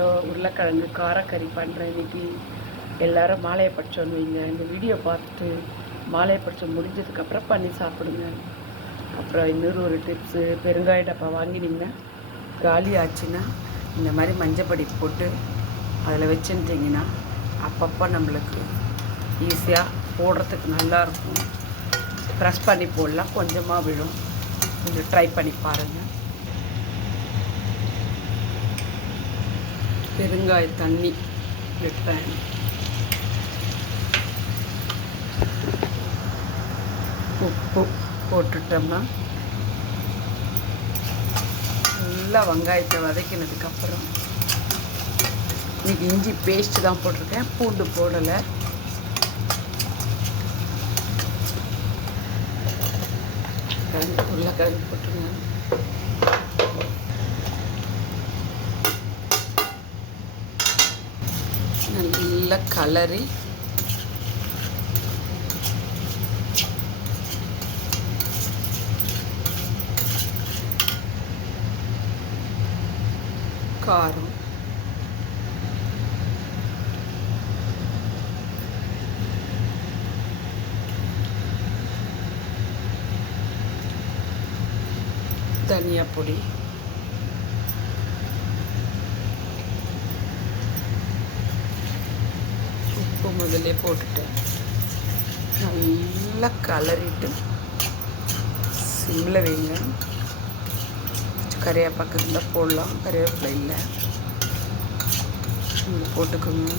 Kilo உருளைக்கிழங்கு காரக்கறி பண்ணுறேன் இன்றைக்கி. எல்லோரும் மாலையை பறிச்சோன்னு வைங்க. இந்த வீடியோ பார்த்துட்டு மாலையை பறிச்ச முடிஞ்சதுக்கப்புறம் பண்ணி சாப்பிடுங்க. அப்புறம் இன்னொரு ஒரு டிப்ஸு, பெருங்காய டப்பா வாங்கினீங்கன்னா காலி ஆச்சுன்னா இந்த மாதிரி மஞ்சப்பொடி போட்டு அதில் வச்சுட்டிங்கன்னா அப்பப்போ நம்மளுக்கு ஈஸியாக போடுறதுக்கு நல்லாயிருக்கும். ப்ரெஸ் பண்ணி போடலாம், கொஞ்சமாக விழும். கொஞ்சம் ட்ரை பண்ணி பாருங்கள். பெருங்காய தண்ணி விட்டேன். உப்பு போட்டுட்டோம்னா நல்லா வெங்காயத்தை வதக்கினதுக்கப்புறம் இன்றைக்கி இஞ்சி பேஸ்ட்டு தான் போட்டிருக்கேன், பூண்டு போடலை. உருளைக்கிழங்கு போட்டுருங்க. நல்லா கலரி காரம், தனியா பொடி, உப்பு முதல்ல போட்டுட்டேன். நல்லா கலரிட்டு சிம்மில் வைங்க. கறியா பக்கத்தில் போடலாம், கறிவேப்பிலை இல்லை போட்டுக்கோங்க.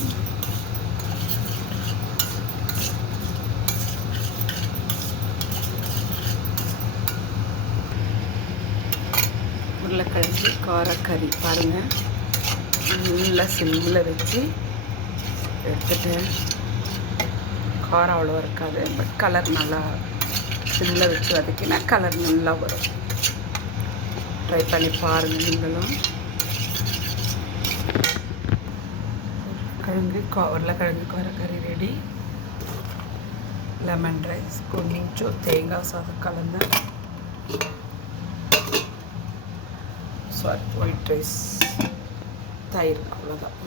உருளைக்கிழங்கு காரக்கறி பாருங்கள், நல்லா சிம்மில் வச்சு எடுத்துட்டேன். காரம் அவ்வளோ இருக்காது, பட் கலர் நல்லா சிம்மில் வச்சு வதக்கினா கலர் நல்லா வரும். ட்ரை பண்ணி பாருங்கள் நீங்களும். உருளைக்கிழங்கு காரக்கறி ரெடி. லெமன் ரைஸ், கொஞ்சம் தேங்காய் சாதம் கலந்த ஒயிட் ரைஸ், தயிர், அவ்வளோதான்.